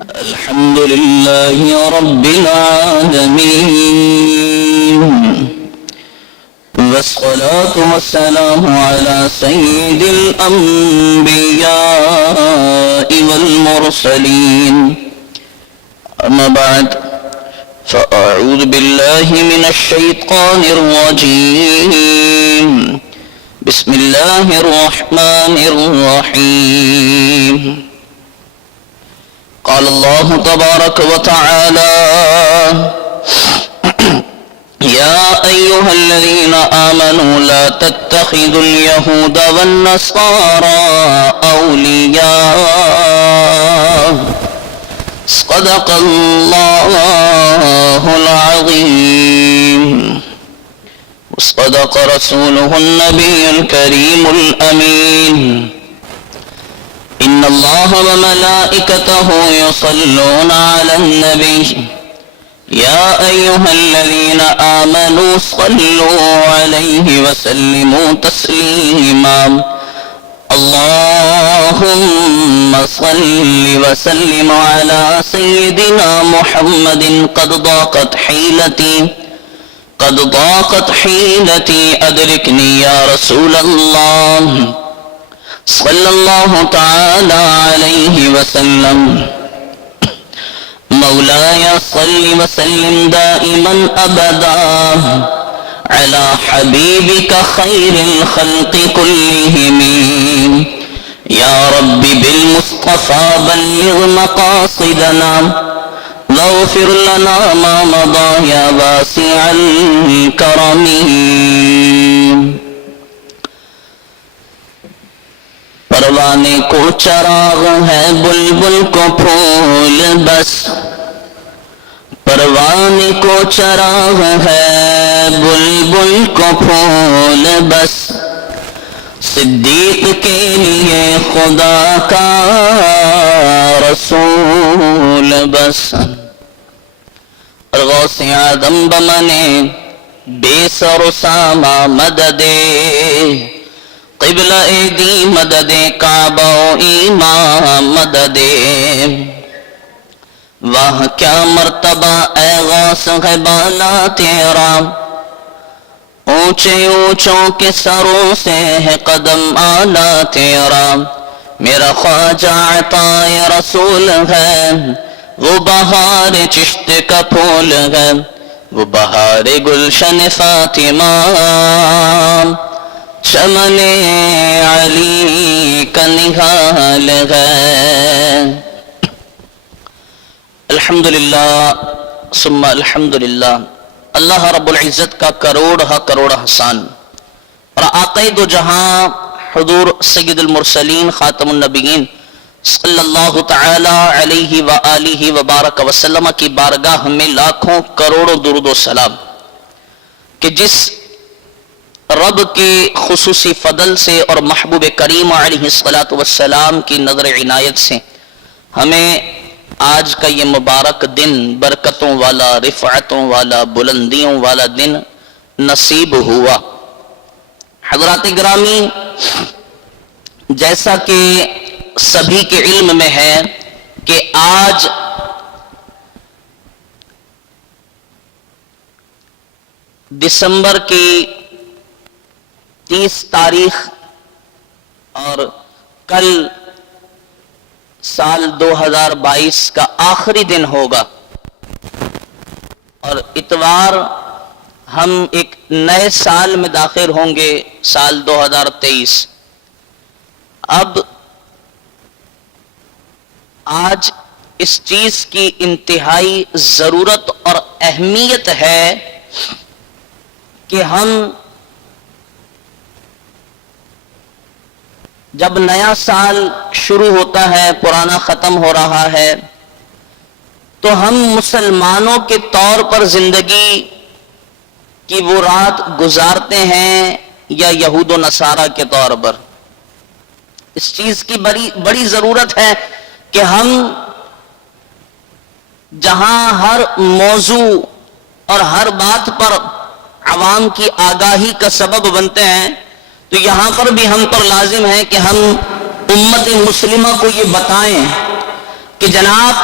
الحمد لله رب العالمين، والصلاة والسلام على سيد الأنبياء والمرسلين. أما بعد، فأعوذ بالله من الشيطان الرجيم. بسم الله الرحمن الرحيم. قال الله تبارك وتعالى: يا أيها الذين آمنوا لا تتخذوا اليهود والنصارى أولياء. صدق الله العظيم، وصدق رسوله النبي الكريم الأمين. إن الله وملائكته يصلون على النبي يا أيها الذين آمنوا صلوا عليه وسلموا تسليما. اللهم صل وسلم على سيدنا محمد. قد ضاقت حيلتي أدركني يا رسول الله صلى الله تعالى عليه وسلم. مولاي صل وسلم دائما أبدا على حبيبك خير الخلق كلهم. يا رب بالمصطفى بلغ مقاصدنا واغفر لنا ما مضى يا واسع الكرم. پروانے کو چراغ ہے بلبل کو پھول بس، پروانے کو چراغ ہے بلبل کو پھول بس، صدیق کے لیے خدا کا رسول بس. اور غوث اعظم بمنے بے سر و ساما مددے، قبلہ دی مدد کعبہ و ایمان مدد. واہ کیا مرتبہ اے غوث ہے بالا تیرا، اونچے اونچوں کے سروں سے ہے قدم آلہ تیرا. میرا خواجہ عطا رسول ہے، وہ بہار چشت کا پھول ہے، وہ بہار گلشن فاطمہ، چمن علی کا نہال ہے. الحمدللہ ثم الحمدللہ. اللہ رب العزت کا کروڑ احسان، اور آقا دو جہاں حضور سید المرسلین خاتم النبیین صلی اللہ تعالی علیہ وآلہ وبارک وسلم کی بارگاہ میں لاکھوں کروڑوں درود و سلام کہ جس رب کے خصوصی فضل سے اور محبوب کریم علیہ السلام کی نظر عنایت سے ہمیں آج کا یہ مبارک دن، برکتوں والا، رفعتوں والا، بلندیوں والا دن نصیب ہوا. حضرات گرامی، جیسا کہ سبھی کے علم میں ہے کہ آج دسمبر کی 30 تاریخ اور کل سال 2022 کا آخری دن ہوگا، اور اتوار ہم ایک نئے سال میں داخل ہوں گے، سال 2023. اب آج اس چیز کی انتہائی ضرورت اور اہمیت ہے کہ ہم جب نیا سال شروع ہوتا ہے، پرانا ختم ہو رہا ہے، تو ہم مسلمانوں کے طور پر زندگی کی وہ رات گزارتے ہیں یا یہود و نصارہ کے طور پر. اس چیز کی بڑی ضرورت ہے کہ ہم جہاں ہر موضوع اور ہر بات پر عوام کی آگاہی کا سبب بنتے ہیں، تو یہاں پر بھی ہم پر لازم ہے کہ ہم امت مسلمہ کو یہ بتائیں کہ جناب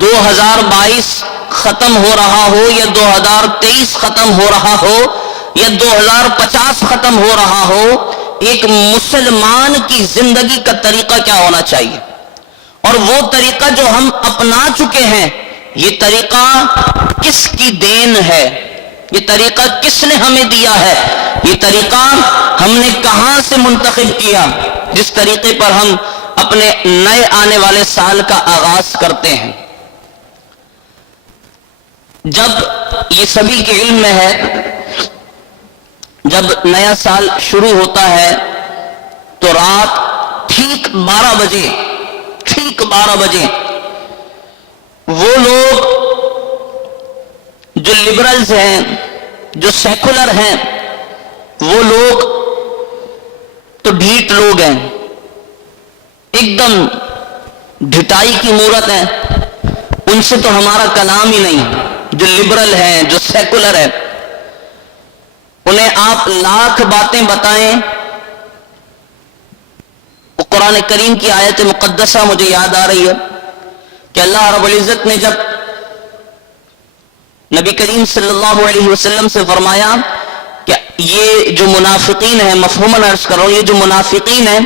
2022 ختم ہو رہا ہو یا 2023 ختم ہو رہا ہو یا 2050 ختم ہو رہا ہو، ایک مسلمان کی زندگی کا طریقہ کیا ہونا چاہیے، اور وہ طریقہ جو ہم اپنا چکے ہیں، یہ طریقہ کس کی دین ہے، یہ طریقہ کس نے ہمیں دیا ہے، یہ طریقہ ہم نے کہاں سے منتخب کیا، جس طریقے پر ہم اپنے نئے آنے والے سال کا آغاز کرتے ہیں۔ جب یہ سبھی کے علم میں ہے، جب نیا سال شروع ہوتا ہے تو رات ٹھیک 12 بجے وہ لوگ جو لبرلز ہیں، جو سیکولر ہیں، وہ لوگ تو ڈھیٹ لوگ ہیں، ایک دم ڈھٹائی کی مورت ہے، ان سے تو ہمارا کلام ہی نہیں۔ جو لبرل ہیں، جو سیکولر ہیں، انہیں آپ لاکھ باتیں بتائیں، قرآن کریم کی آیت مقدسہ مجھے یاد آ رہی ہے کہ اللہ رب العزت نے جب نبی کریم صلی اللہ علیہ وسلم سے فرمایا کہ یہ جو منافقین ہیں، مفہوماً عرض کر رہا ہوں، یہ جو منافقین ہیں،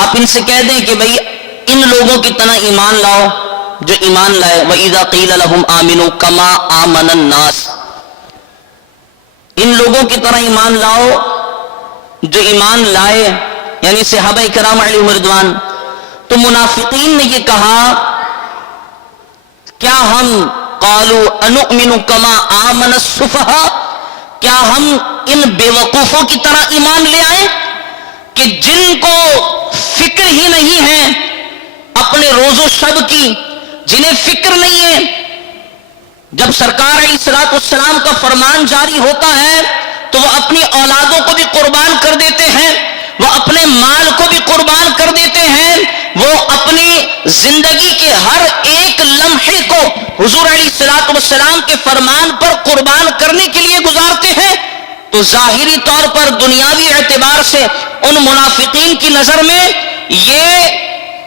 آپ ان سے کہہ دیں کہ بھئی ان لوگوں کی طرح ایمان لاؤ جو ایمان لائے۔ وَإِذَا قِيلَ لَهُمْ آمِنُوا كَمَا آمَنَ النَّاسِ، ان لوگوں کی طرح ایمان لاؤ جو ایمان لائے، یعنی صحابہ کرام علیہم رضوان۔ تو منافقین نے یہ کہا، کیا ہم قالوا انؤمن کما آمن السفہاء، کیا ہم ان بے وقوفوں کی طرح ایمان لے آئیں کہ جن کو فکر ہی نہیں ہے اپنے روز و شب کی، جنہیں فکر نہیں ہے، جب سرکار علیہ الصلوۃ والسلام کا فرمان جاری ہوتا ہے تو وہ اپنی اولادوں کو بھی قربان کر دیتے ہیں، وہ اپنے مال کو بھی قربان کر دیتے ہیں، وہ اپنی زندگی کے ہر ایک لمحے کو حضور علیہ الصلوۃ والسلام کے فرمان پر قربان کرنے کے لیے گزارتے ہیں۔ تو ظاہری طور پر دنیاوی اعتبار سے ان منافقین کی نظر میں یہ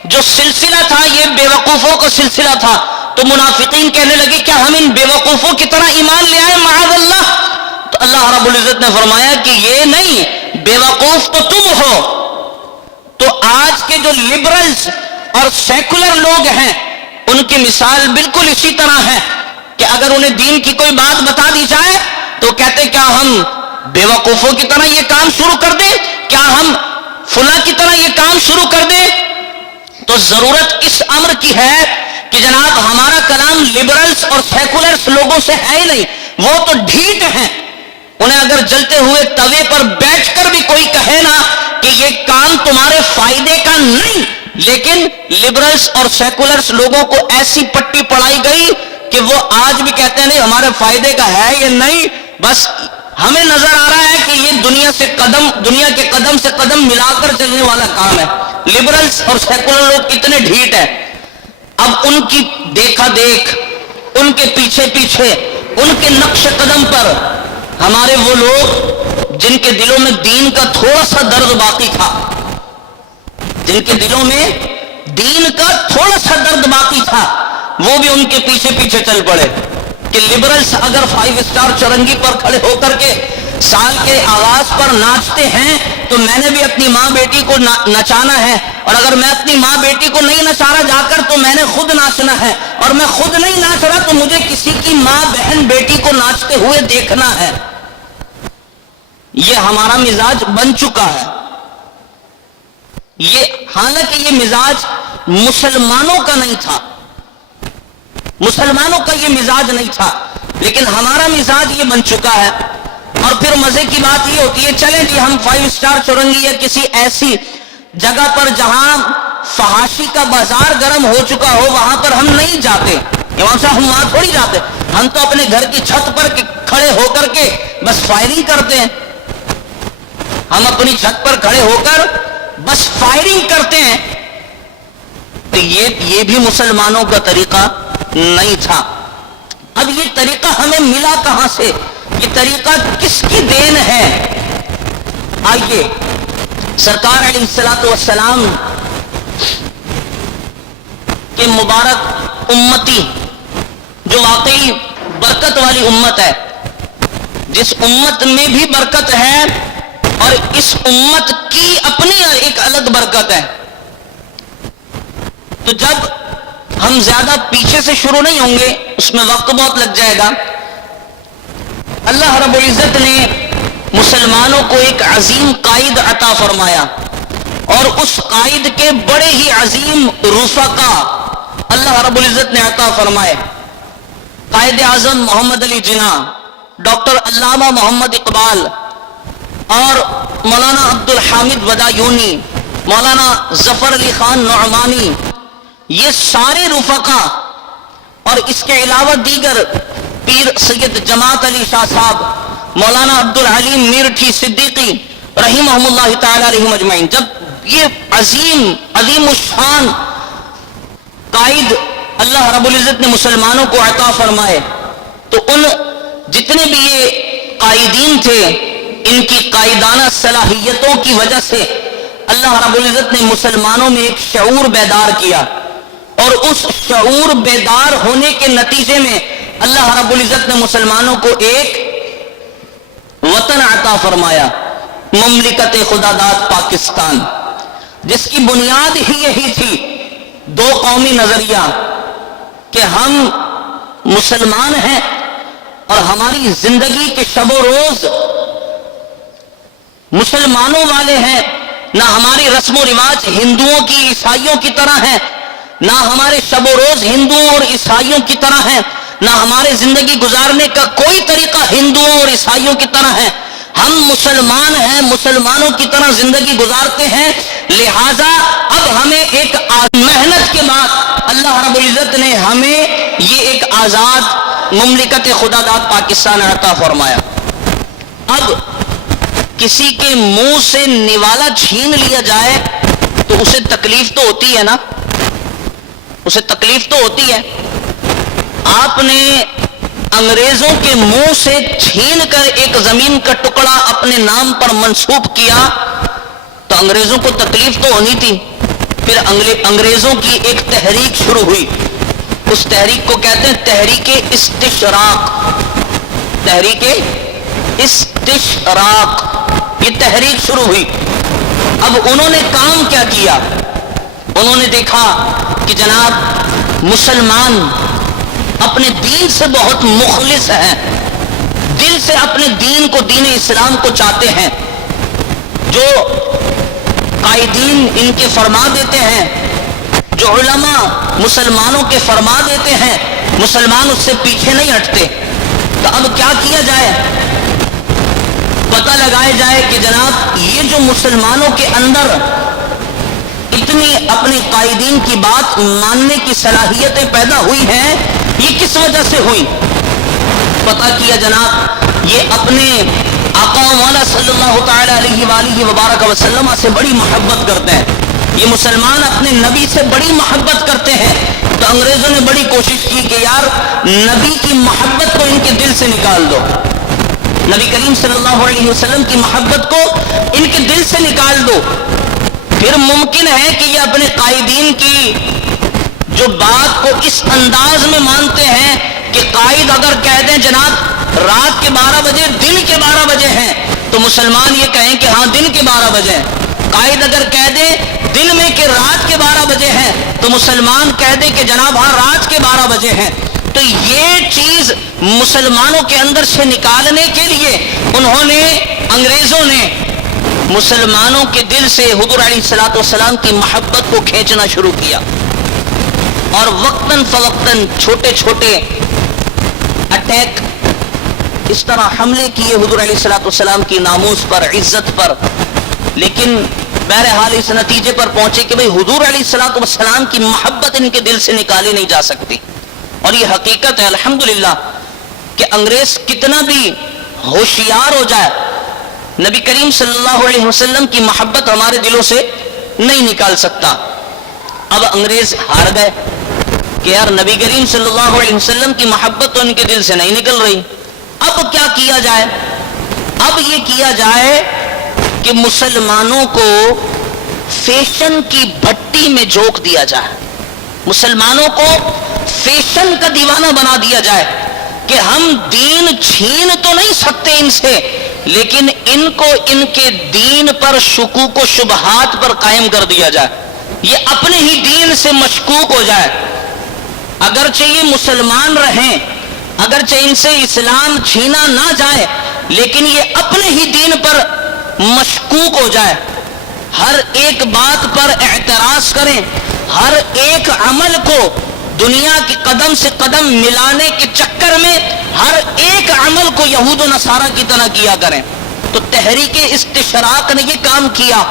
جو سلسلہ تھا، یہ بے وقوفوں کا سلسلہ تھا۔ تو منافقین کہنے لگے کیا ہم ان بے وقوفوں کی طرح ایمان لے آئے، معاذ اللہ۔ تو اللہ رب العزت نے فرمایا کہ یہ نہیں، بے وقوف تو تم ہو۔ تو آج کے جو لبرلز اور سیکولر لوگ ہیں، ان کی مثال بالکل اسی طرح ہے کہ اگر انہیں دین کی کوئی بات بتا دی جائے تو کہتے کیا ہم بے وقوفوں کی طرح یہ کام شروع کر دیں، کیا ہم فلاں کی طرح یہ کام شروع کر دیں۔ تو ضرورت اس امر کی ہے کہ جناب ہمارا کلام لبرلز اور سیکولرز لوگوں سے ہے ہی نہیں، وہ تو ڈھیٹ ہیں۔ انہیں اگر جلتے ہوئے توے پر بیٹھ کر بھی کوئی کہے نا کہ یہ کام تمہارے فائدے کا نہیں، لیکن لبرلز اور سیکولرز لوگوں کو ایسی پٹی پڑائی گئی کہ وہ آج بھی کہتے ہیں نہیں ہمارے فائدے کا ہے یہ نہیں، بس ہمیں نظر آ رہا ہے کہ یہ دنیا کے قدم سے قدم ملا کر چلنے والا کام ہے۔ لبرلز اور سیکولر لوگ اتنے ڈھیٹ ہیں۔ اب ان کی دیکھا دیکھ، ان کے پیچھے پیچھے، ان کے نقش قدم پر ہمارے وہ لوگ جن کے دلوں میں دین کا تھوڑا سا درد باقی تھا، جن کے دلوں میں دین کا تھوڑا سا درد باقی تھا، وہ بھی ان کے پیچھے پیچھے چل پڑے کہ لبرلز اگر 5 اسٹار چورنگی پر کھڑے ہو کر کے سال کے آغاز پر ناچتے ہیں تو میں نے بھی اپنی ماں بیٹی کو نچانا ہے، اور اگر میں اپنی ماں بیٹی کو نہیں نچا رہا جا کر تو میں نے خود ناچنا ہے، اور میں خود نہیں ناچ رہا تو مجھے کسی کی ماں بہن بیٹی کو ناچتے ہوئے دیکھنا ہے۔ یہ ہمارا مزاج بن چکا ہے۔ حالانکہ یہ مزاج مسلمانوں کا نہیں تھا، مسلمانوں کا یہ مزاج نہیں تھا، لیکن ہمارا مزاج یہ بن چکا ہے۔ اور پھر مزے کی بات یہ ہوتی ہے چلیں جی ہم 5 اسٹار چورنگی یا کسی ایسی جگہ پر جہاں فحاشی کا بازار گرم ہو چکا ہو وہاں پر ہم نہیں جاتے، امام صاحب ہم وہاں تھوڑی جاتے، ہم تو اپنے گھر کی چھت پر کھڑے ہو کر کے بس فائرنگ کرتے ہیں، ہم اپنی چھت پر کھڑے ہو کر بس فائرنگ کرتے ہیں۔ تو یہ بھی مسلمانوں کا طریقہ نہیں تھا۔ اب یہ طریقہ ہمیں ملا کہاں سے، یہ طریقہ کس کی دین ہے؟ آئیے سرکار علیہ الصلوۃ والسلام کے مبارک امتی، جو واقعی برکت والی امت ہے، جس امت میں بھی برکت ہے اور اس امت کی اپنی ایک الگ برکت ہے. تو جب ہم زیادہ پیچھے سے شروع نہیں ہوں گے، اس میں وقت بہت لگ جائے گا. اللہ رب العزت نے مسلمانوں کو ایک عظیم قائد عطا فرمایا، اور اس قائد کے بڑے ہی عظیم رفقا اللہ رب العزت نے عطا فرمائے. قائد اعظم محمد علی جناح، ڈاکٹر علامہ محمد اقبال اور مولانا عبد الحامد بدایونی، مولانا ظفر علی خان نعمانی، یہ سارے رفقا، اور اس کے علاوہ دیگر پیر سید جماعت علی شاہ صاحب، مولانا عبد العلیم میرٹھی صدیقی رحمہم اللہ تعالی علیہم اجمعین، جب یہ عظیم الشان قائد اللہ رب العزت نے مسلمانوں کو عطا فرمائے، تو ان جتنے بھی یہ قائدین تھے، ان کی قائدانہ صلاحیتوں کی وجہ سے اللہ رب العزت نے مسلمانوں میں ایک شعور بیدار کیا، اور اس شعور بیدار ہونے کے نتیجے میں اللہ رب العزت نے مسلمانوں کو ایک وطن عطا فرمایا، مملکت خدا داد پاکستان، جس کی بنیاد ہی یہی تھی، دو قومی نظریہ، کہ ہم مسلمان ہیں اور ہماری زندگی کے شب و روز مسلمانوں والے ہیں، نہ ہماری رسم و رواج ہندوؤں کی عیسائیوں کی طرح ہیں، نہ ہمارے شب و روز ہندوؤں اور عیسائیوں کی طرح ہیں، نہ ہمارے زندگی گزارنے کا کوئی طریقہ ہندوؤں اور عیسائیوں کی طرح ہے. ہم مسلمان ہیں، مسلمانوں کی طرح زندگی گزارتے ہیں. لہذا اب ہمیں ایک محنت کے بعد اللہ رب العزت نے ہمیں یہ ایک آزاد مملکت خدا داد پاکستان عطا فرمایا. اب کسی کے منہ سے نوالا چھین لیا جائے تو اسے تکلیف تو ہوتی ہے نا، اسے تکلیف تو ہوتی ہے. آپ نے انگریزوں کے منہ سے چھین کر ایک زمین کا ٹکڑا اپنے نام پر منسوب کیا تو انگریزوں کو تکلیف تو ہونی تھی. پھر انگریزوں کی ایک تحریک شروع ہوئی، اس تحریک کو کہتے ہیں تحریک استشراق. تحریک استشراق، یہ تحریک شروع ہوئی. اب انہوں نے کام کیا کیا؟ انہوں نے دیکھا کہ جناب مسلمان اپنے دین سے بہت مخلص ہیں، دل سے اپنے دین کو، دین اسلام کو چاہتے ہیں. جو قائدین ان کے فرما دیتے ہیں، جو علماء مسلمانوں کے فرما دیتے ہیں، مسلمان اس سے پیچھے نہیں ہٹتے. تو اب کیا کیا جائے؟ پتہ لگایا جائے کہ جناب یہ جو مسلمانوں کے اندر اتنی اپنے قائدین کی بات ماننے کی صلاحیتیں پیدا ہوئی ہیں، یہ کس وجہ سے ہوئی؟ پتہ کیا جناب یہ اپنے آقا مولا صلی اللہ تعالی علیہ وآلہ وبارک وسلم سے بڑی محبت کرتے ہیں. یہ مسلمان اپنے نبی سے بڑی محبت کرتے ہیں. تو انگریزوں نے بڑی کوشش کی کہ یار نبی کی محبت کو ان کے دل سے نکال دو، نبی کریم صلی اللہ علیہ وسلم کی محبت کو ان کے دل سے نکال دو. پھر ممکن ہے کہ یہ اپنے قائدین کی جو بات کو اس انداز میں مانتے ہیں کہ قائد اگر کہہ دیں جناب رات کے 12 بجے دن کے 12 بجے ہیں تو مسلمان یہ کہیں کہ ہاں دن کے 12 بجے ہیں. قائد اگر کہہ دے دن میں کہ رات کے 12 بجے ہیں تو مسلمان کہہ دے کہ جناب ہاں رات کے 12 بجے ہیں. تو یہ چیز مسلمانوں کے اندر سے نکالنے کے لیے انہوں نے، انگریزوں نے مسلمانوں کے دل سے حضور علیہ الصلوۃ والسلام کی محبت کو کھینچنا شروع کیا، اور وقتاً فوقتاً چھوٹے چھوٹے اٹیک، اس طرح حملے کیے حضور علیہ الصلوۃ والسلام کی ناموس پر، عزت پر. لیکن بہرحال اس نتیجے پر پہنچے کہ بھئی حضور علیہ الصلوۃ والسلام کی محبت ان کے دل سے نکالی نہیں جا سکتی. اور یہ حقیقت ہے الحمدللہ کہ انگریز کتنا بھی ہوشیار ہو جائے، نبی کریم صلی اللہ علیہ وسلم کی محبت ہمارے دلوں سے نہیں نکال سکتا. اب انگریز ہار گئے کہ یار نبی کریم صلی اللہ علیہ وسلم کی محبت تو ان کے دل سے نہیں نکل رہی. اب کیا کیا جائے؟ اب یہ کیا جائے کہ مسلمانوں کو فیشن کی بھٹی میں جھونک دیا جائے، مسلمانوں کو فیشن کا دیوانہ بنا دیا جائے کہ ہم دین چھین تو نہیں سکتے ان سے، لیکن ان کو ان کے دین پر شکوک و شبہات پر قائم کر دیا جائے، یہ اپنے ہی دین سے مشکوک ہو جائے، اگرچہ یہ مسلمان رہیں، اگرچہ ان سے اسلام چھینا نہ جائے، لیکن یہ اپنے ہی دین پر مشکوک ہو جائے، ہر ایک بات پر اعتراض کریں، ہر ایک عمل کو دنیا کی قدم سے قدم ملانے کے چکر میں ہر ایک عمل کو یہود و نصارہ کی طرح کیا کریں۔ تو تحریک استشراق نے یہ کام کیا۔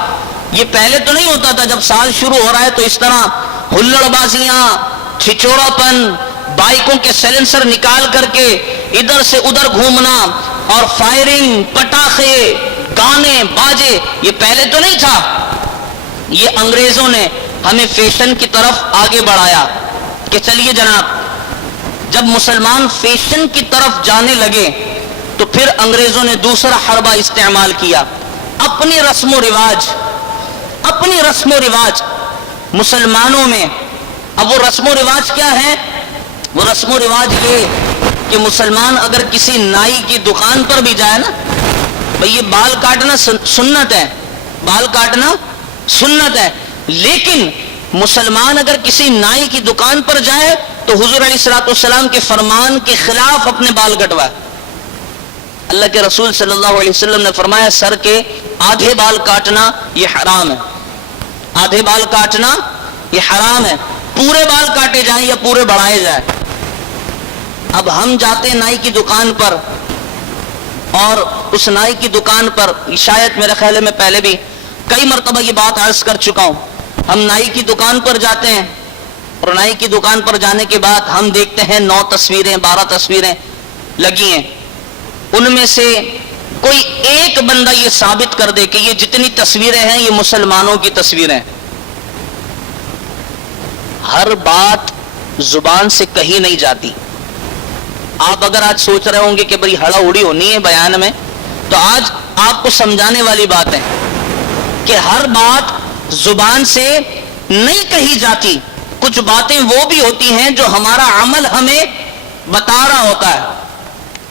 یہ پہلے تو نہیں ہوتا تھا، جب سال شروع ہو رہا ہے تو اس طرح ہلڑ بازیاں، چھچوڑا پن، بائکوں کے سیلنسر نکال کر کے ادھر سے ادھر گھومنا اور فائرنگ، پٹاخے، گانے، باجے، یہ پہلے تو نہیں تھا۔ یہ انگریزوں نے ہمیں فیشن کی طرف آگے بڑھایا کہ چلیے جناب، جب مسلمان فیشن کی طرف جانے لگے تو پھر انگریزوں نے دوسرا حربہ استعمال کیا، اپنی رسم و رواج مسلمانوں میں۔ اب وہ رسم و رواج کیا ہے؟ وہ رسم و رواج یہ کہ مسلمان اگر کسی نائی کی دکان پر بھی جائے نا، بھئی یہ بال کاٹنا سنت ہے، بال کاٹنا سنت ہے، لیکن مسلمان اگر کسی نائی کی دکان پر جائے تو حضور علیہ الصلوۃ والسلام کے فرمان کے خلاف اپنے بال کٹوائے۔ اللہ کے رسول صلی اللہ علیہ وسلم نے فرمایا سر کے آدھے بال کاٹنا یہ حرام ہے، آدھے بال کاٹنا یہ حرام ہے، پورے بال کاٹے جائیں یا پورے بڑھائے جائیں۔ اب ہم جاتے نائی کی دکان پر اور اس نائی کی دکان پر، شاید میرے خیال ہے میں پہلے بھی کئی مرتبہ یہ بات عرض کر چکا ہوں، ہم نائی کی دکان پر جاتے ہیں اور نائی کی دکان پر جانے کے بعد ہم دیکھتے ہیں 9 تصویریں 12 تصویریں لگی ہیں، ان میں سے کوئی ایک بندہ یہ ثابت کر دے کہ یہ جتنی تصویریں ہیں یہ مسلمانوں کی تصویریں۔ ہر بات زبان سے کہی نہیں جاتی۔ آپ اگر آج سوچ رہے ہوں گے کہ بھئی ہڑا اڑی ہونی ہے بیان میں، تو آج آپ کو سمجھانے والی بات ہے کہ ہر بات زبان سے نہیں کہی جاتی، کچھ باتیں وہ بھی ہوتی ہیں جو ہمارا عمل ہمیں بتا رہا ہوتا ہے۔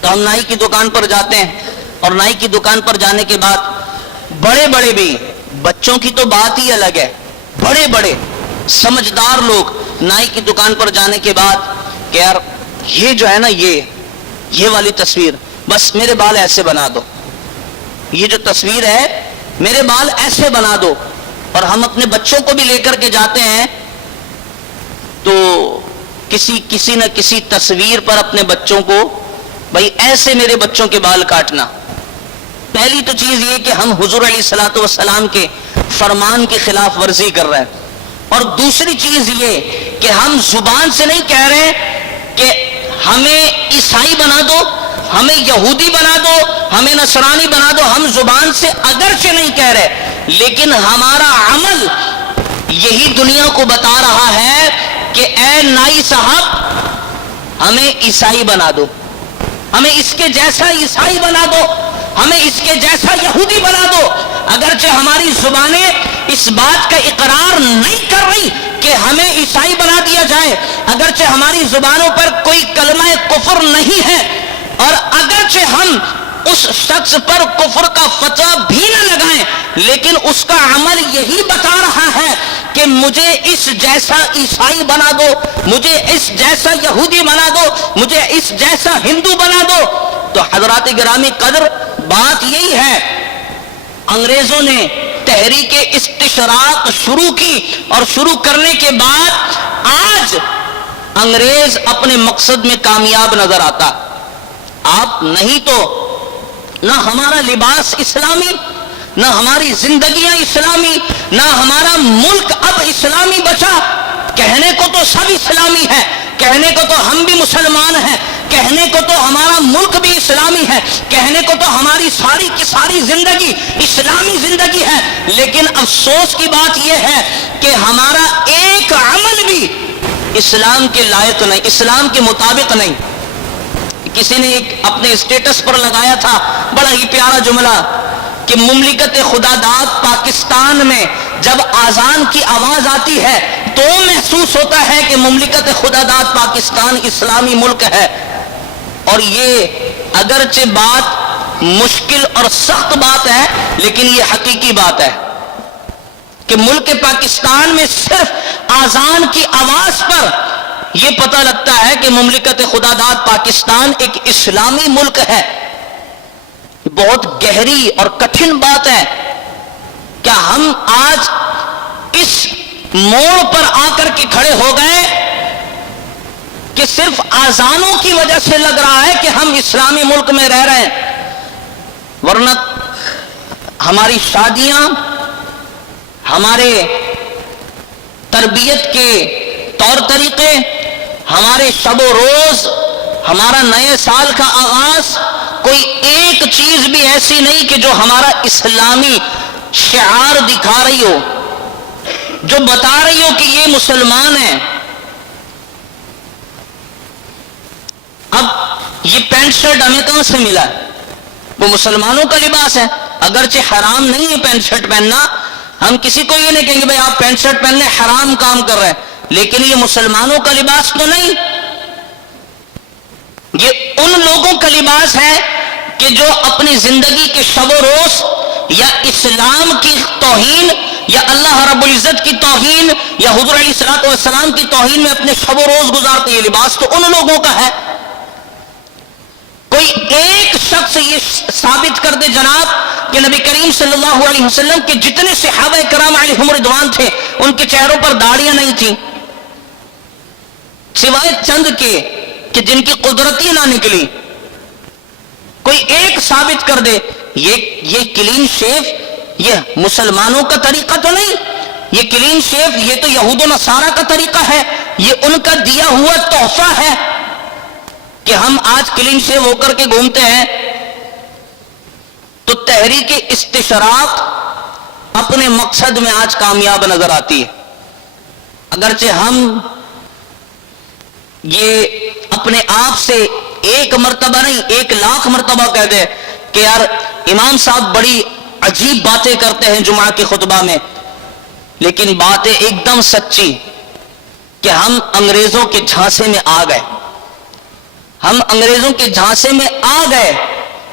تو ہم نائی کی دکان پر جاتے ہیں اور نائی کی دکان پر جانے کے بعد بڑے بڑے بھی، بچوں کی تو بات ہی الگ ہے، بڑے بڑے سمجھدار لوگ نائی کی دکان پر جانے کے بعد کہ یار یہ جو ہے نا یہ والی تصویر بس میرے بال ایسے بنا دو، یہ جو تصویر ہے میرے بال ایسے بنا دو۔ اور ہم اپنے بچوں کو بھی لے کر کے جاتے ہیں تو کسی نہ کسی تصویر پر اپنے بچوں کو بھائی ایسے میرے بچوں کے بال کاٹنا۔ پہلی تو چیز یہ کہ ہم حضور علیہ الصلوۃ والسلام کے فرمان کی خلاف ورزی کر رہے ہیں، اور دوسری چیز یہ کہ ہم زبان سے نہیں کہہ رہے کہ ہمیں عیسائی بنا دو، ہمیں یہودی بنا دو، ہمیں نصرانی بنا دو، ہم زبان سے اگرچہ نہیں کہہ رہے لیکن ہمارا عمل یہی دنیا کو بتا رہا ہے کہ اے نائی صاحب ہمیں عیسائی بنا دو، ہمیں اس کے جیسا عیسائی بنا دو، ہمیں اس کے جیسا یہودی بنا دو۔ اگرچہ ہماری زبانیں اس بات کا اقرار نہیں کر رہی کہ ہمیں عیسائی بنا دیا جائے، اگرچہ ہماری زبانوں پر کوئی کلمہ کفر نہیں ہے، اور اگرچہ ہم اس شخص پر کفر کا فتویٰ بھی نہ لگائیں، لیکن اس کا عمل یہی بتا رہا ہے کہ مجھے اس جیسا عیسائی بنا دو، مجھے اس جیسا یہودی بنا دو، مجھے اس جیسا ہندو بنا دو۔ تو حضرات گرامی قدر بات یہی ہے، انگریزوں نے تحریک استشراق شروع کی، اور شروع کرنے کے بعد آج انگریز اپنے مقصد میں کامیاب نظر آتا۔ آپ نہیں تو نہ ہمارا لباس اسلامی، نہ ہماری زندگیاں اسلامی، نہ ہمارا ملک اب اسلامی بچا۔ کہنے کو تو سب اسلامی ہے، کہنے کو تو ہم بھی مسلمان ہیں، کہنے کو تو ہمارا ملک بھی اسلامی ہے، کہنے کو تو ہماری ساری کی ساری زندگی اسلامی زندگی ہے، لیکن افسوس کی بات یہ ہے کہ ہمارا ایک عمل بھی اسلام کے لائق نہیں، اسلام کے مطابق نہیں۔ کسی نے ایک اپنے اسٹیٹس پر لگایا تھا بڑا ہی پیارا جملہ کہ مملکت خدا داد پاکستان میں جب اذان کی آواز آتی ہے تو محسوس ہوتا ہے کہ مملکت خدا داد پاکستان اسلامی ملک ہے. اور یہ اگرچہ بات مشکل اور سخت بات ہے لیکن یہ حقیقی بات ہے کہ ملک پاکستان میں صرف اذان کی آواز پر یہ پتہ لگتا ہے کہ مملکت خدا داد پاکستان ایک اسلامی ملک ہے. بہت گہری اور کٹھن بات ہے. کیا ہم آج اس موڑ پر آ کر کے کھڑے ہو گئے کہ صرف اذانوں کی وجہ سے لگ رہا ہے کہ ہم اسلامی ملک میں رہ رہے ہیں، ورنہ ہماری شادیاں، ہمارے تربیت کے طور طریقے، ہمارے شب و روز، ہمارا نئے سال کا آغاز، کوئی ایک چیز بھی ایسی نہیں کہ جو ہمارا اسلامی شعار دکھا رہی ہو، جو بتا رہی ہو کہ یہ مسلمان ہیں. اب یہ پینٹ شرٹ ہمیں کہاں سے ملا ہے؟ وہ مسلمانوں کا لباس ہے. اگرچہ حرام نہیں ہے پینٹ شرٹ پہننا، ہم کسی کو یہ نہیں کہیں گے بھائی آپ پینٹ شرٹ پہننے حرام کام کر رہے ہیں، لیکن یہ مسلمانوں کا لباس تو نہیں. یہ ان لوگوں کا لباس ہے کہ جو اپنی زندگی کے شب و روز یا اسلام کی توہین یا اللہ رب العزت کی توہین یا حضور علیہ الصلوۃ والسلام کی توہین میں اپنے شب و روز گزارتے. یہ لباس تو ان لوگوں کا ہے. کوئی ایک شخص یہ ثابت کر دے جناب کہ نبی کریم صلی اللہ علیہ وسلم کے جتنے صحابہ کرام علیہم رضوان تھے ان کے چہروں پر داڑیاں نہیں تھیں سوائے چند کے کہ جن کی قدرت ہی نہ نکلی. کوئی ایک ثابت کر دے یہ کلین شیف یہ مسلمانوں کا طریقہ تو نہیں، یہ کلین شیف یہ تو یہود و نصارہ کا طریقہ ہے، یہ ان کا دیا ہوا تحفہ ہے کہ ہم آج کلین شیف ہو کر کے گھومتے ہیں. تو تحریک استشراق اپنے مقصد میں آج کامیاب نظر آتی ہے. اگرچہ ہم یہ اپنے آپ سے ایک مرتبہ نہیں 1,00,000 مرتبہ کہہ دے کہ یار امام صاحب بڑی عجیب باتیں کرتے ہیں جمعہ کے خطبہ میں، لیکن باتیں ایک دم سچی کہ ہم انگریزوں کے جھانسے میں آ گئے. ہم انگریزوں کے جھانسے میں آ گئے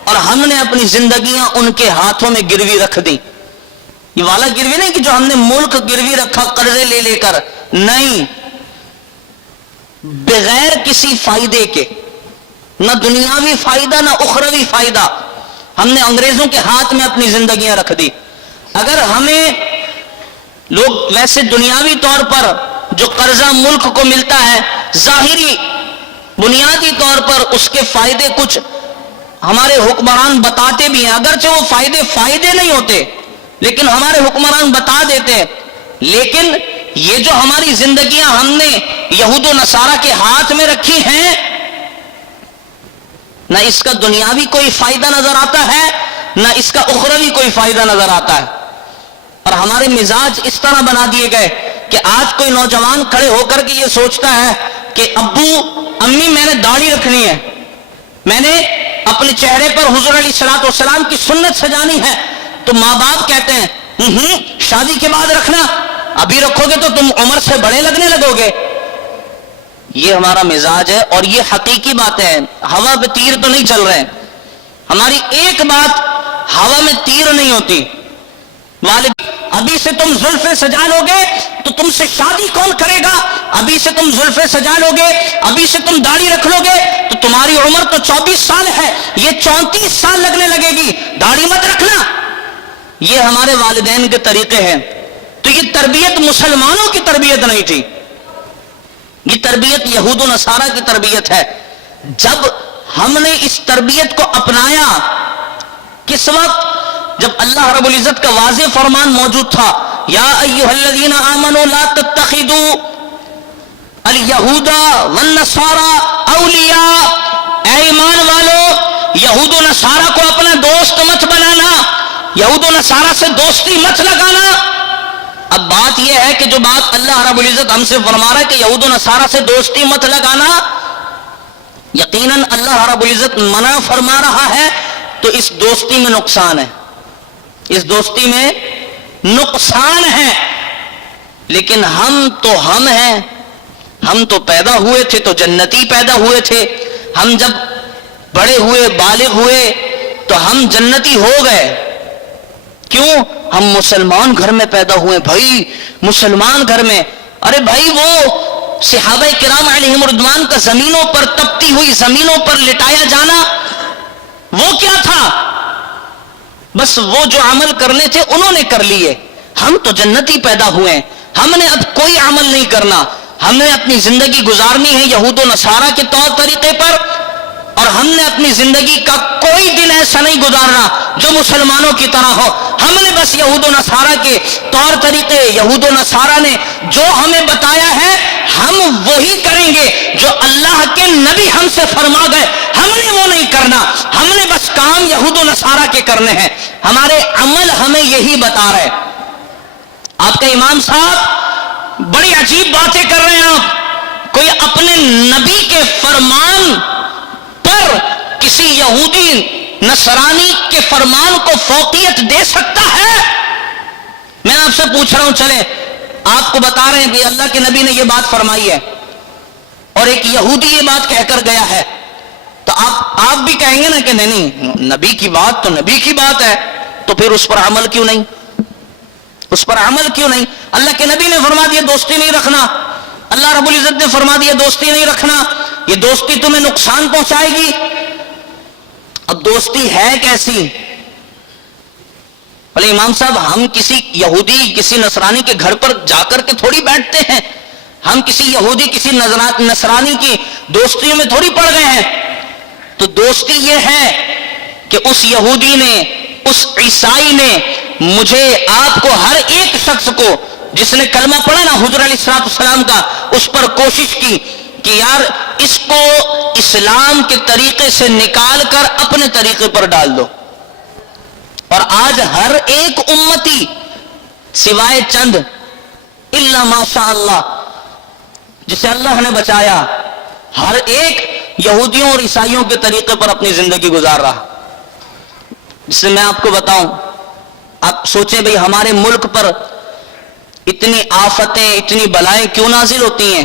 اور ہم نے اپنی زندگیاں ان کے ہاتھوں میں گروی رکھ دی. یہ والا گروی نہیں کہ جو ہم نے ملک گروی رکھا قرضے لے لے کر، نہیں، بغیر کسی فائدے کے، نہ دنیاوی فائدہ نہ اخروی فائدہ، ہم نے انگریزوں کے ہاتھ میں اپنی زندگیاں رکھ دی. اگر ہمیں لوگ ویسے دنیاوی طور پر جو قرضہ ملک کو ملتا ہے ظاہری بنیادی طور پر اس کے فائدے کچھ ہمارے حکمران بتاتے بھی ہیں، اگرچہ وہ فائدے نہیں ہوتے لیکن ہمارے حکمران بتا دیتے ہیں. لیکن یہ جو ہماری زندگیاں ہم نے یہود و نصارہ کے ہاتھ میں رکھی ہیں، نہ اس کا دنیاوی کوئی فائدہ نظر آتا ہے نہ اس کا اخروی کوئی فائدہ نظر آتا ہے. اور ہمارے مزاج اس طرح بنا دیے گئے کہ آج کوئی نوجوان کھڑے ہو کر کے یہ سوچتا ہے کہ ابو امی میں نے داڑھی رکھنی ہے، میں نے اپنے چہرے پر حضور علیہ الصلوۃ والسلام کی سنت سجانی ہے، تو ماں باپ کہتے ہیں شادی کے بعد رکھنا، ابھی رکھو گے تو تم عمر سے بڑے لگنے لگو گے. یہ ہمارا مزاج ہے اور یہ حقیقی بات ہے. ہوا پہ تیر تو نہیں چل رہے ہیں. ہماری ایک بات ہوا میں تیر نہیں ہوتی. والد ابھی سے تم زلفیں سجا لو گے تو تم سے شادی کون کرے گا، ابھی سے تم زلفیں سجا لو گے، ابھی سے تم داڑھی رکھ لو گے تو تمہاری عمر تو 24 سال ہے، یہ 34 سال لگنے لگے گی، داڑھی مت رکھنا. یہ ہمارے والدین کے طریقے ہیں. تو یہ تربیت مسلمانوں کی تربیت نہیں تھی، یہ تربیت یہود و نصارہ کی تربیت ہے. جب ہم نے اس تربیت کو اپنایا، کس وقت؟ جب اللہ رب العزت کا واضح فرمان موجود تھا، یا ایھا الذین آمنوا لا تتخذوا الیہود والنصارى اولیاء، اے ایمان والو یہود و نصارہ کو اپنا دوست مت بنانا، یہود و نصارہ سے دوستی مت لگانا. اب بات یہ ہے کہ جو بات اللہ رب العزت ہم سے فرما رہا ہے کہ یہود و نصارہ سے دوستی مت لگانا، یقیناً اللہ رب العزت منع فرما رہا ہے، تو اس دوستی میں نقصان ہے، اس دوستی میں نقصان ہے، لیکن ہم ہیں، ہم تو پیدا ہوئے تھے تو جنتی پیدا ہوئے تھے، ہم جب بڑے ہوئے بالغ ہوئے تو ہم جنتی ہو گئے. کیوں؟ ہم مسلمان گھر میں پیدا ہوئے. بھائی مسلمان گھر میں، ارے بھائی وہ صحابہ کرام علیہم رضوان کا زمینوں پر، تپتی ہوئی زمینوں پر لٹایا جانا وہ کیا تھا؟ بس وہ جو عمل کرنے تھے انہوں نے کر لیے. ہم تو جنتی پیدا ہوئے، ہم نے اب کوئی عمل نہیں کرنا، ہم نے اپنی زندگی گزارنی ہے یہود و نصارہ کے طور طریقے پر، اور ہم نے اپنی زندگی کا کوئی دن ایسا نہیں گزارنا جو مسلمانوں کی طرح ہو. ہم نے بس یہود و نصارہ کے طور طریقے، یہود و نصارہ نے جو ہمیں بتایا ہے ہم وہی کریں گے، جو اللہ کے نبی ہم سے فرما گئے ہم نے وہ نہیں کرنا. ہم نے بس کام یہود و نصارہ کے کرنے ہیں، ہمارے عمل ہمیں یہی بتا رہے. آپ کا امام صاحب بڑی عجیب باتیں کر رہے ہیں. آپ کوئی اپنے نبی کے فرمان پر کسی یہودی نصرانی کے فرمان کو فوقیت دے سکتا ہے؟ میں آپ سے پوچھ رہا ہوں، چلے آپ کو بتا رہے ہیں کہ اللہ کے نبی نے یہ بات فرمائی ہے اور ایک یہودی یہ بات کہہ کر گیا ہے، تو آپ بھی کہیں گے نا کہ نہیں نبی کی بات تو نبی کی بات ہے، تو پھر اس پر عمل کیوں نہیں؟ اس پر عمل کیوں نہیں؟ اللہ کے نبی نے فرما دیا دوستی نہیں رکھنا، اللہ رب العزت نے فرما دیا دوستی نہیں رکھنا، یہ دوستی تمہیں نقصان پہنچائے گی. اب دوستی ہے کیسی؟ بھلے امام صاحب ہم کسی یہودی کسی نصرانی کے گھر پر جا کر کے تھوڑی بیٹھتے ہیں، ہم کسی یہودی کسی نصرانی کی دوستیوں میں تھوڑی پڑ گئے ہیں. تو دوستی یہ ہے کہ اس یہودی نے، اس عیسائی نے مجھے، آپ کو، ہر ایک شخص کو جس نے کلمہ پڑھا نا حضور علیہ السلام کا، اس پر کوشش کی کہ یار اس کو اسلام کے طریقے سے نکال کر اپنے طریقے پر ڈال دو. اور آج ہر ایک امتی سوائے چند الا ماشاء اللہ جسے اللہ نے بچایا، ہر ایک یہودیوں اور عیسائیوں کے طریقے پر اپنی زندگی گزار رہا. جس سے میں آپ کو بتاؤں، آپ سوچیں بھئی ہمارے ملک پر اتنی آفتیں، اتنی بلائیں کیوں نازل ہوتی ہیں؟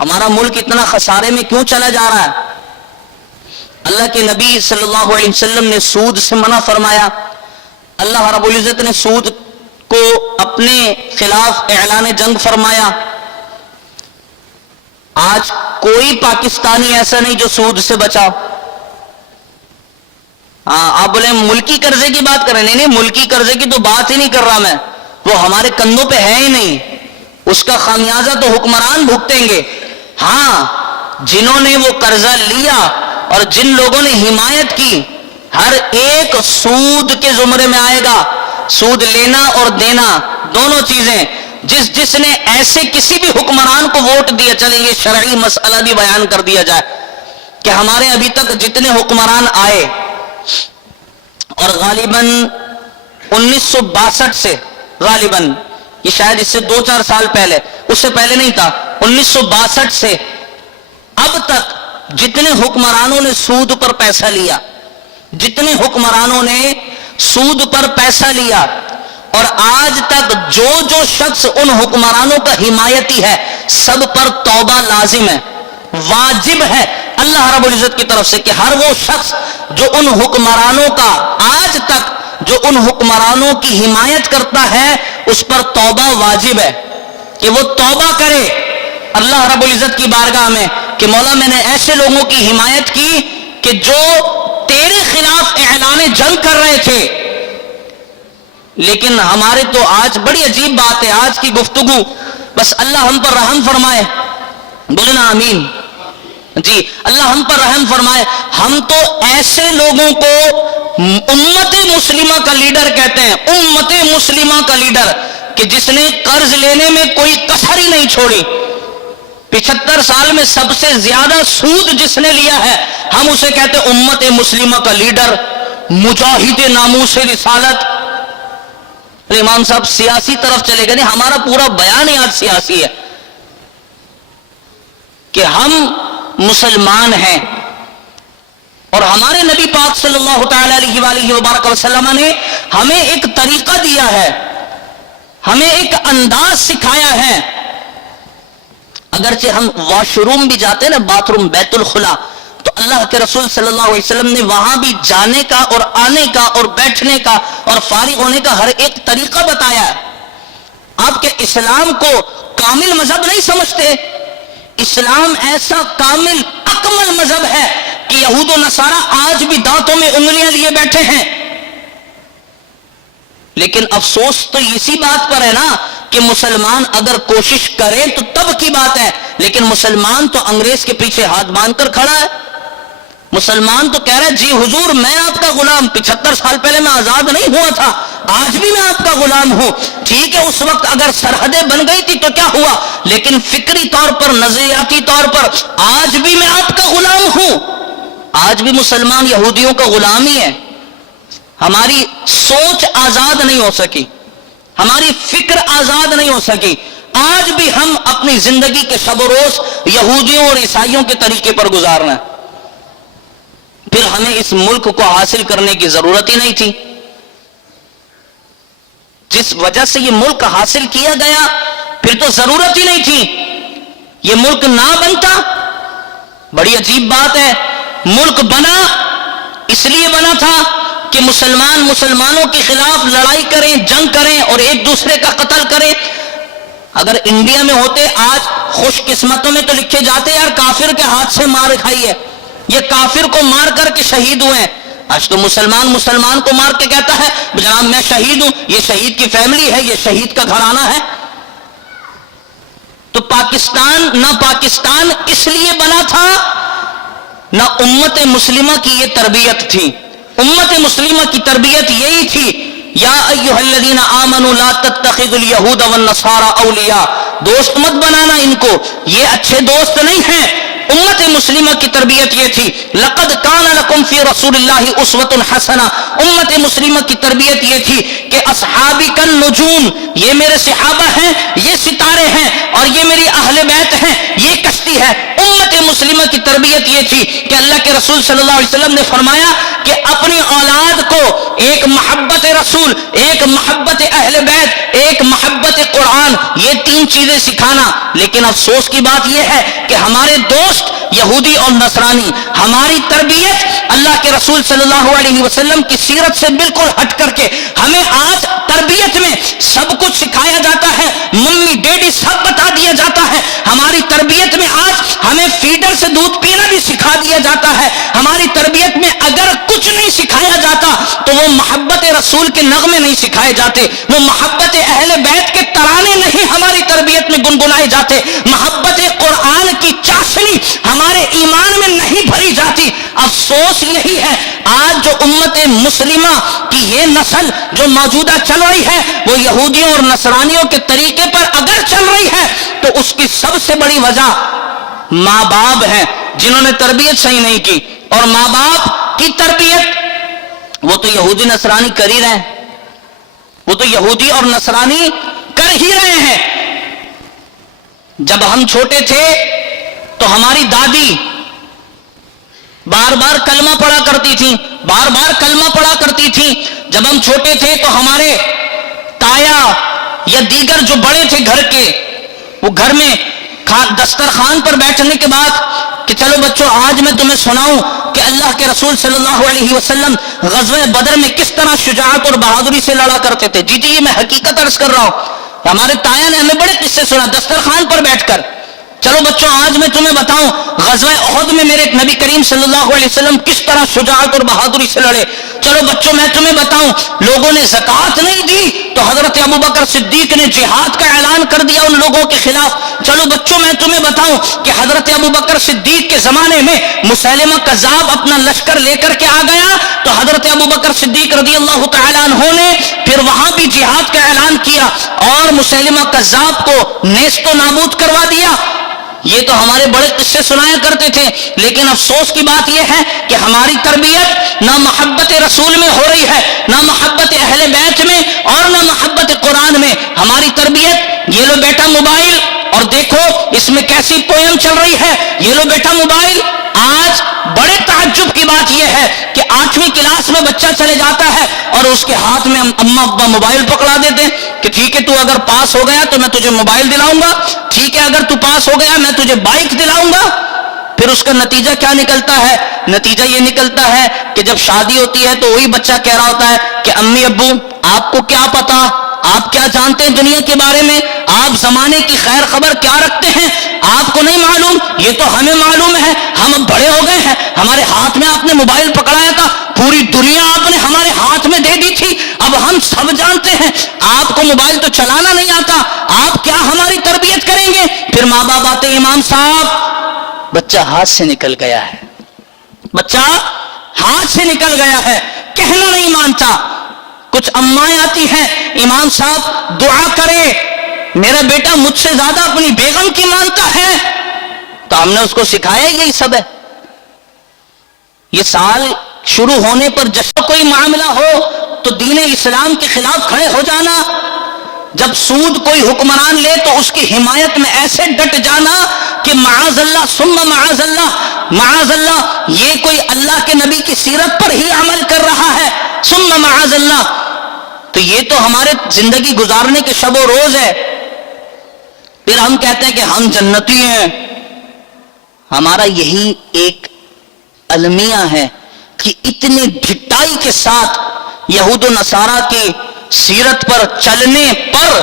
ہمارا ملک اتنا خسارے میں کیوں چلا جا رہا ہے؟ اللہ کے نبی صلی اللہ علیہ وسلم نے سود سے منع فرمایا، اللہ رب العزت نے سود کو اپنے خلاف اعلان جنگ فرمایا. آج کوئی پاکستانی ایسا نہیں جو سود سے بچا. آپ بولیں ملکی قرضے کی بات کر رہے ہیں، نہیں ملکی قرضے کی تو بات ہی نہیں کر رہا میں، وہ ہمارے کندھوں پہ ہے ہی نہیں، اس کا خمیازہ تو حکمران بھگتیں گے. ہاں جنہوں نے وہ قرضہ لیا اور جن لوگوں نے حمایت کی، ہر ایک سود کے زمرے میں آئے گا. سود لینا اور دینا دونوں چیزیں. جس نے ایسے کسی بھی حکمران کو ووٹ دیا، چلے یہ شرعی مسئلہ بھی بیان کر دیا جائے کہ ہمارے ابھی تک جتنے حکمران آئے، اور غالباً 1962 سے، غالباً یہ شاید اس سے 2-4 سال پہلے، اس سے پہلے نہیں تھا، 1962 سے اب تک جتنے حکمرانوں نے سود پر پیسہ لیا، جتنے حکمرانوں نے سود پر پیسہ لیا، اور آج تک جو شخص ان حکمرانوں کا حمایتی ہے، سب پر توبہ لازم ہے، واجب ہے اللہ رب العزت کی طرف سے کہ ہر وہ شخص جو ان حکمرانوں کا آج تک جو ان حکمرانوں کی حمایت کرتا ہے، اس پر توبہ واجب ہے کہ وہ توبہ کرے اللہ رب العزت کی بارگاہ میں کہ مولا میں نے ایسے لوگوں کی حمایت کی کہ جو تیرے خلاف اعلان جنگ کر رہے تھے. لیکن ہمارے تو آج بڑی عجیب بات ہے، آج کی گفتگو، بس اللہ ہم پر رحم فرمائے، بولے نا آمین. جی اللہ ہم پر رحم فرمائے. ہم تو ایسے لوگوں کو امت مسلمہ کا لیڈر کہتے ہیں، امت مسلمہ کا لیڈر، کہ جس نے قرض لینے میں کوئی کسر ہی نہیں چھوڑی. 75 سال میں سب سے زیادہ سود جس نے لیا ہے، ہم اسے کہتے ہیں امت مسلمہ کا لیڈر، مجاہد ناموس رسالت. امام صاحب سیاسی طرف چلے گئے، نہیں ہمارا پورا بیان ہی آج سیاسی ہے کہ ہم مسلمان ہیں، اور ہمارے نبی پاک صلی اللہ تعالی علیہ وآلہ وبارک وسلم نے ہمیں ایک طریقہ دیا ہے، ہمیں ایک انداز سکھایا ہے. اگرچہ ہم واش روم بھی جاتے ہیں نا، باتھ روم، بیت الخلا، تو اللہ کے رسول صلی اللہ علیہ وسلم نے وہاں بھی جانے کا اور آنے کا اور بیٹھنے کا اور فارغ ہونے کا ہر ایک طریقہ بتایا ہے. آپ کے اسلام کو کامل مذہب نہیں سمجھتے. اسلام ایسا کامل اکمل مذہب ہے کہ یہود و نصارہ آج بھی دانتوں میں انگلیاں لیے بیٹھے ہیں. لیکن افسوس تو اسی بات پر ہے نا کہ مسلمان اگر کوشش کرے تو تب کی بات ہے، لیکن مسلمان تو انگریز کے پیچھے ہاتھ باندھ کر کھڑا ہے. مسلمان تو کہہ رہا ہے جی حضور میں آپ کا غلام، 75 سال پہلے میں آزاد نہیں ہوا تھا، آج بھی میں آپ کا غلام ہوں. ٹھیک ہے، اس وقت اگر سرحدیں بن گئی تھی تو کیا ہوا، لیکن فکری طور پر، نظریاتی طور پر آج بھی میں آپ کا غلام ہوں. آج بھی مسلمان یہودیوں کا غلام ہی ہے. ہماری سوچ آزاد نہیں ہو سکی، ہماری فکر آزاد نہیں ہو سکی. آج بھی ہم اپنی زندگی کے شب و روز یہودیوں اور عیسائیوں کے طریقے پر گزارنا ہے. پھر ہمیں اس ملک کو حاصل کرنے کی ضرورت ہی نہیں تھی. جس وجہ سے یہ ملک حاصل کیا گیا پھر تو ضرورت ہی نہیں تھی. یہ ملک نہ بنتا. بڑی عجیب بات ہے، ملک بنا اس لیے بنا تھا کہ مسلمانوں کے خلاف لڑائی کریں، جنگ کریں اور ایک دوسرے کا قتل کریں. اگر انڈیا میں ہوتے آج خوش قسمتوں میں تو لکھے جاتے یار کافر کے ہاتھ سے مار کھائی ہے، یہ کافر کو مار کر کے شہید ہوئے ہیں. آج تو مسلمان کو مار کے کہتا ہے جناب میں شہید ہوں، یہ شہید کی فیملی ہے، یہ شہید کا گھرانہ ہے. تو پاکستان اس لیے بنا تھا، نہ امت مسلمہ کی یہ تربیت تھی. امت مسلمہ کی تربیت یہی تھی، یا ایھا الذین آمنوا لا تتخذوا اليہود والنصارى اولیاء، دوست مت بنانا ان کو، یہ اچھے دوست نہیں ہیں. امت مسلمہ کی تربیت یہ تھی، لقد کان لکم فی رسول اللہ اسوۃ حسنہ. امت مسلمہ کی تربیت یہ تھی کہ اصحابی کالنجوم، یہ میرے صحابہ ہیں، یہ ستارے ہیں، اور یہ میری اہل بیت ہیں، یہ کشتی ہے. امت مسلمہ کی تربیت یہ تھی کہ اللہ کے رسول صلی اللہ علیہ وسلم نے فرمایا کہ اپنی اولاد کو ایک محبت رسول، ایک محبت اہل بیت، ایک محبت قرآن، یہ 3 چیزیں سکھانا. لیکن افسوس کی بات یہ ہے کہ ہمارے دوست یہودی اور نصرانی ہماری تربیت اللہ کے رسول صلی اللہ علیہ وسلم کی سیرت سے بالکل ہٹ کر کے ہمیں آج تربیت میں سب کچھ سکھایا جاتا ہے، ممی ڈیڈی سب بتا دیا جاتا ہے. ہماری تربیت میں آج ہمیں فیڈر سے دودھ پینا بھی سکھا دیا جاتا ہے. ہماری تربیت میں اگر کچھ نہیں سکھایا جاتا تو وہ محبت رسول کے نغمے نہیں سکھائے جاتے، وہ محبت اہل بیت کے ترانے نہیں ہماری تربیت میں گنگنائے جاتے، محبت قرآن کی چاشنی ہمارے ایمان میں نہیں بھری جاتی. افسوس یہی ہے آج جو امت مسلمہ کی یہ نسل جو موجودہ چل رہی ہے وہ یہودیوں اور نصرانیوں کے طریقے پر اگر چل رہی ہے تو اس کی سب سے بڑی وجہ ماں باپ ہیں جنہوں نے تربیت صحیح نہیں کی. اور ماں باپ کی تربیت وہ تو یہودی نصرانی کر ہی رہے ہیں، وہ تو یہودی اور نصرانی کر ہی رہے ہیں. جب ہم چھوٹے تھے تو ہماری دادی بار بار کلمہ پڑھا کرتی تھی، بار بار کلمہ پڑھا کرتی تھی. جب ہم چھوٹے تھے تو ہمارے تایا یا دیگر جو بڑے تھے گھر کے، وہ گھر میں دسترخوان پر بیٹھنے کے بعد کہ چلو بچوں آج میں تمہیں سناؤں کہ اللہ کے رسول صلی اللہ علیہ وسلم غزوہ بدر میں کس طرح شجاعت اور بہادری سے لڑا کرتے تھے. جی یہ میں حقیقت عرض کر رہا ہوں. ہمارے تایا نے ہمیں بڑے قصے سنا دسترخوان پر بیٹھ کر. چلو بچوں آج میں تمہیں بتاؤں غزوہ احد میں میرے نبی کریم صلی اللہ علیہ وسلم کس طرح شجاعت اور بہادری سے لڑے. چلو بچوں میں تمہیں بتاؤں لوگوں نے زکوٰۃ نہیں دی تو حضرت ابوبکر صدیق نے جہاد کا اعلان کر دیا ان لوگوں کے خلاف. چلو بچوں میں تمہیں بتاؤں کہ حضرت ابوبکر صدیق کے زمانے میں مسیلمہ کذاب اپنا لشکر لے کر کے آ گیا تو حضرت ابوبکر صدیق رضی اللہ تعالیٰ عنہ نے پھر وہاں بھی جہاد کا اعلان کیا اور مسیلمہ کذاب کو نیست و نابود کروا دیا. یہ تو ہمارے بڑے قصے سنایا کرتے تھے. لیکن افسوس کی بات یہ ہے کہ ہماری تربیت نہ محبت رسول میں ہو رہی ہے، نہ محبت اہل بیت میں اور نہ محبت قرآن میں. ہماری تربیت یہ لو بیٹا موبائل اور دیکھو اس میں کیسی پویم چل رہی ہے، یہ لو بیٹا موبائل آج بڑے تعجب کی بات یہ ہے کہ 8ویں کلاس میں بچہ چلے جاتا ہے اور اس کے ہاتھ میں اماں ابا موبائل پکڑا دیتے ہیں کہ ٹھیک ہے تو اگر پاس ہو گیا تو میں تجھے موبائل دلاؤں گا، ٹھیک ہے اگر تو پاس ہو گیا میں تجھے بائک دلاؤں گا۔ پھر اس کا نتیجہ کیا نکلتا ہے؟ نتیجہ یہ نکلتا ہے کہ جب شادی ہوتی ہے تو وہی بچہ کہہ رہا ہوتا ہے کہ امی ابو آپ کو کیا پتا، آپ کیا جانتے ہیں دنیا کے بارے میں، آپ زمانے کی خیر خبر کیا رکھتے ہیں، آپ کو نہیں معلوم، یہ تو ہمیں معلوم ہے، ہم اب بڑے ہو گئے ہیں، ہمارے ہاتھ میں آپ نے موبائل پکڑایا تھا، پوری دنیا آپ نے ہمارے ہاتھ میں دے دی تھی، اب ہم سب جانتے ہیں، آپ کو موبائل تو چلانا نہیں آتا، آپ کیا ہماری تربیت کریں گے؟ پھر ماں باپ آتے، امام صاحب بچہ ہاتھ سے نکل گیا ہے، بچہ ہاتھ سے نکل گیا ہے، کہنا نہیں مانتا۔ کچھ امائیں آتی ہیں، امام صاحب دعا کرے، میرا بیٹا مجھ سے زیادہ اپنی بیگم کی مانتا ہے، تو ہم نے اس کو سکھایا یہی سب ہے۔ یہ سال شروع ہونے پر جب کوئی معاملہ ہو تو دین اسلام کے خلاف کھڑے ہو جانا، جب سود کوئی حکمران لے تو اس کی حمایت میں ایسے ڈٹ جانا کہ معاذ اللہ ثم معاذ اللہ یہ کوئی اللہ کے نبی کی سیرت پر ہی عمل کر رہا ہے، ثم معاذ اللہ، تو یہ تو ہمارے زندگی گزارنے کے شب و روز ہے۔ پھر ہم کہتے ہیں کہ ہم جنتی ہیں، ہمارا یہی ایک المیہ ہے کہ اتنی ڈھٹائی کے ساتھ یہود و نصارہ کی سیرت پر چلنے پر،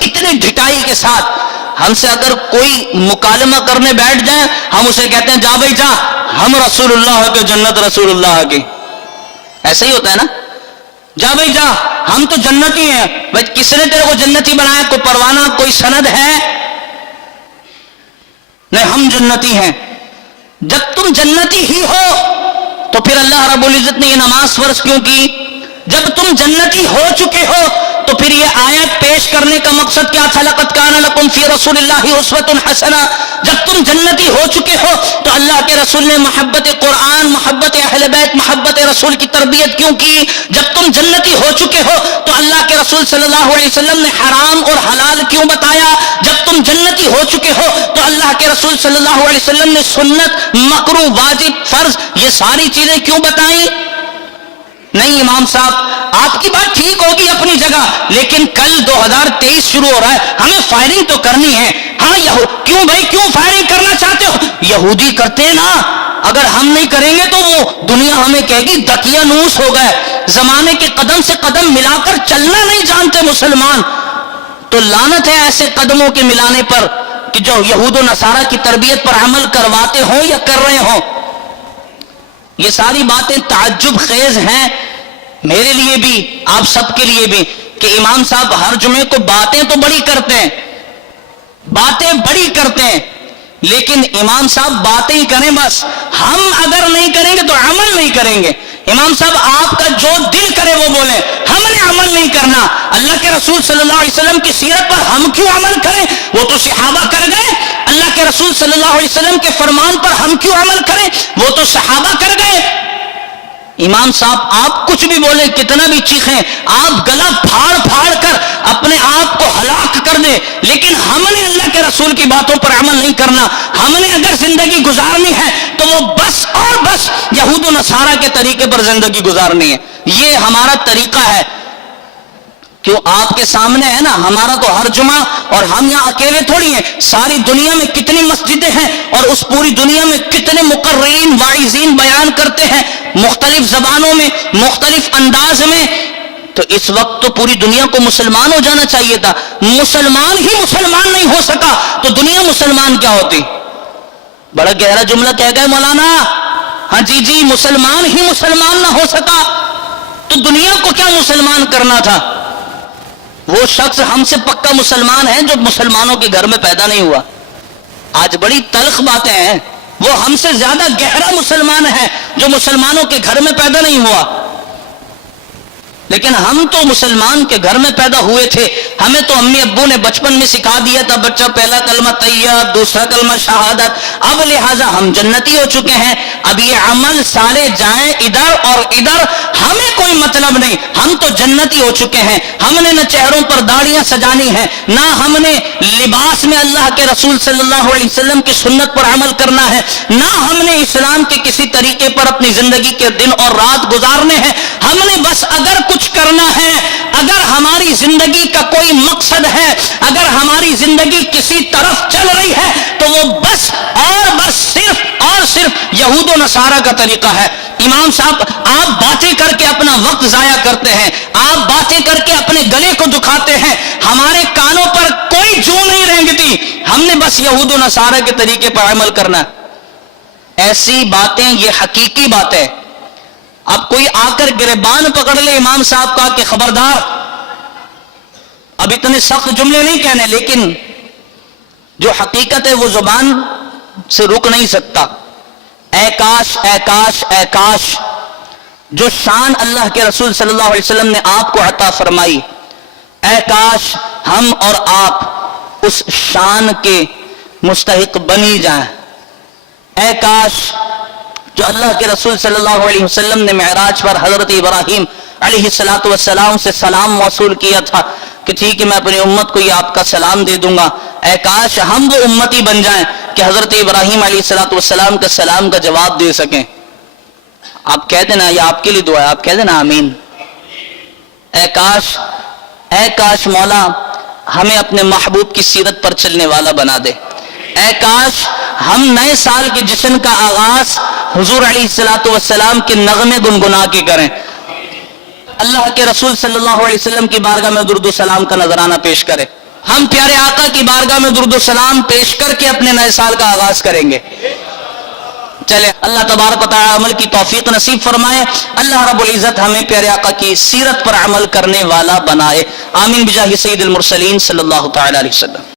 اتنی ڈھٹائی کے ساتھ ہم سے اگر کوئی مکالمہ کرنے بیٹھ جائیں ہم اسے کہتے ہیں جا بھائی جا، ہم رسول اللہ کے جنت رسول اللہ کی، ایسا ہی ہوتا ہے نا، جا بھائی جا ہم تو جنتی ہیں۔ بھائی کس نے تیرے کو جنتی بنایا؟ کوئی پروانہ، کوئی سند ہے؟ نہیں، ہم جنتی ہیں۔ جب تم جنتی ہی ہو تو پھر اللہ رب العزت نے یہ نماز فرض کیوں کی؟ جب تم جنتی ہو چکے ہو تو پھر یہ آیت پیش کرنے کا مقصد کیا تھا؟ لقد کان لکم فی رسول اللہ اسوۃ حسنہ۔ جب تم جنتی ہو چکے ہو تو اللہ کے رسول نے محبت قرآن، محبت اہل بیت، محبت رسول کی تربیت کیوں کی؟ جب تم جنتی ہو چکے ہو تو اللہ کے رسول صلی اللہ علیہ وسلم نے حرام اور حلال کیوں بتایا؟ جب تم جنتی ہو چکے ہو تو اللہ کے رسول صلی اللہ علیہ وسلم نے سنت، مکروہ، واجب، فرض، یہ ساری چیزیں کیوں بتائیں؟ نہیں امام صاحب آپ کی بات ٹھیک ہوگی اپنی جگہ، لیکن کل 2023 شروع ہو رہا ہے، ہمیں فائرنگ تو کرنی ہے۔ ہاں کیوں بھائی، کیوں فائرنگ کرنا چاہتے ہو؟ یہودی کرتے ہیں نا، اگر ہم نہیں کریں گے تو وہ دنیا ہمیں کہے گی دقیانوس ہو گئے، زمانے کے قدم سے قدم ملا کر چلنا نہیں جانتے مسلمان۔ تو لعنت ہے ایسے قدموں کے ملانے پر کہ جو یہود و نصارہ کی تربیت پر عمل کرواتے ہوں یا کر رہے ہوں۔ یہ ساری باتیں تعجب خیز ہیں میرے لیے بھی، آپ سب کے لیے بھی، کہ امام صاحب ہر جمعے کو باتیں تو بڑی کرتے ہیں، باتیں بڑی کرتے ہیں، لیکن امام صاحب باتیں ہی کریں بس، ہم اگر نہیں کریں گے تو عمل نہیں کریں گے۔ امام صاحب آپ کا جو دل کرے وہ بولیں، ہم نے عمل نہیں کرنا۔ اللہ کے رسول صلی اللہ علیہ وسلم کی سیرت پر ہم کیوں عمل کریں؟ وہ تو صحابہ کر گئے۔ اللہ کے رسول صلی اللہ علیہ وسلم کے فرمان پر ہم کیوں عمل کریں؟ وہ تو صحابہ کر گئے۔ امام صاحب آپ کچھ بھی بولیں، کتنا بھی چیخیں، آپ گلا پھاڑ پھاڑ کر اپنے آپ کو ہلاک کر دیں، لیکن ہم نے اللہ کے رسول کی باتوں پر عمل نہیں کرنا۔ ہم نے اگر زندگی گزارنی ہے تو وہ بس اور بس یہود و نصارہ کے طریقے پر زندگی گزارنی ہے، یہ ہمارا طریقہ ہے۔ کیوں آپ کے سامنے ہے نا، ہمارا تو ہر جمعہ، اور ہم یہاں اکیلے تھوڑی ہیں، ساری دنیا میں کتنی مسجدیں ہیں اور اس پوری دنیا میں کتنے مقررین، واعظین بیان کرتے ہیں مختلف زبانوں میں، مختلف انداز میں۔ تو اس وقت تو پوری دنیا کو مسلمان ہو جانا چاہیے تھا، مسلمان ہی مسلمان نہیں ہو سکا تو دنیا مسلمان کیا ہوتی؟ بڑا گہرا جملہ کہہ گئے مولانا۔ ہاں جی مسلمان ہی مسلمان نہ ہو سکا تو دنیا کو کیا مسلمان کرنا تھا؟ وہ شخص ہم سے پکا مسلمان ہے جو مسلمانوں کے گھر میں پیدا نہیں ہوا۔ آج بڑی تلخ باتیں ہیں، وہ ہم سے زیادہ گہرا مسلمان ہے جو مسلمانوں کے گھر میں پیدا نہیں ہوا۔ لیکن ہم تو مسلمان کے گھر میں پیدا ہوئے تھے، ہمیں تو امی ابو نے بچپن میں سکھا دیا تھا، بچہ پہلا کلمہ طیب، دوسرا کلمہ شہادت، اب لہٰذا ہم جنتی ہو چکے ہیں۔ اب یہ عمل سارے جائیں ادھر اور ادھر، ہمیں کوئی مطلب نہیں، ہم تو جنتی ہو چکے ہیں۔ ہم نے نہ چہروں پر داڑیاں سجانی ہیں، نہ ہم نے لباس میں اللہ کے رسول صلی اللہ علیہ وسلم کی سنت پر عمل کرنا ہے، نہ ہم نے اسلام کے کسی طریقے پر اپنی زندگی کے دن اور رات گزارنے ہیں۔ ہم نے بس اگر کچھ کرنا ہے، اگر ہماری زندگی کا کوئی مقصد ہے، اگر ہماری زندگی کسی طرف چل رہی ہے تو وہ بس صرف اور صرف یہود و نصارہ کا طریقہ ہے۔ امام صاحب، آپ باتیں کر کے اپنا وقت ضائع کرتے ہیں، آپ باتیں کر کے اپنے گلے کو دکھاتے ہیں، ہمارے کانوں پر کوئی جو نہیں رینگتی، ہم نے بس یہود و نصارہ کے طریقے پر عمل کرنا ہے۔ ایسی باتیں یہ حقیقی باتیں، اب کوئی آ کر گریبان پکڑ لے امام صاحب کا کہ خبردار، اب اتنے سخت جملے نہیں کہنے، لیکن جو حقیقت ہے وہ زبان سے رک نہیں سکتا۔ اے کاش اے کاش اے کاش، جو شان اللہ کے رسول صلی اللہ علیہ وسلم نے آپ کو عطا فرمائی، اے کاش ہم اور آپ اس شان کے مستحق بنی جائیں۔ اے کاش جو اللہ کے رسول صلی اللہ علیہ وسلم نے معراج پر حضرت ابراہیم علیہ السلام سے سلام موصول کیا تھا کہ ٹھیک ہے میں اپنی امت کو یہ آپ کا سلام دے دوں گا، اے کاش ہم وہ امتی بن جائیں کہ حضرت ابراہیم علیہ السلام کے سلام کا جواب دے سکیں۔ آپ کہہ دینا، یہ آپ کے لیے دعا ہے، آپ کہہ دینا آمین۔ اے کاش مولا ہمیں اپنے محبوب کی سیرت پر چلنے والا بنا دے۔ اے کاش ہم نئے سال کے جشن کا آغاز حضور علیہ السلام کے نغمے گنگنا کے کریں۔ اللہ کے رسول صلی اللہ علیہ وسلم کی بارگاہ میں درود و سلام کا نذرانہ پیش کریں۔ ہم پیارے آقا کی بارگاہ میں درود و سلام پیش کر کے اپنے نئے سال کا آغاز کریں گے۔ چلے اللہ تبارک و تعالی عمل کی توفیق نصیب فرمائے، اللہ رب العزت ہمیں پیارے آقا کی سیرت پر عمل کرنے والا بنائے، آمین بجاہ سید المرسلین صلی اللہ تعالی علیہ وسلم۔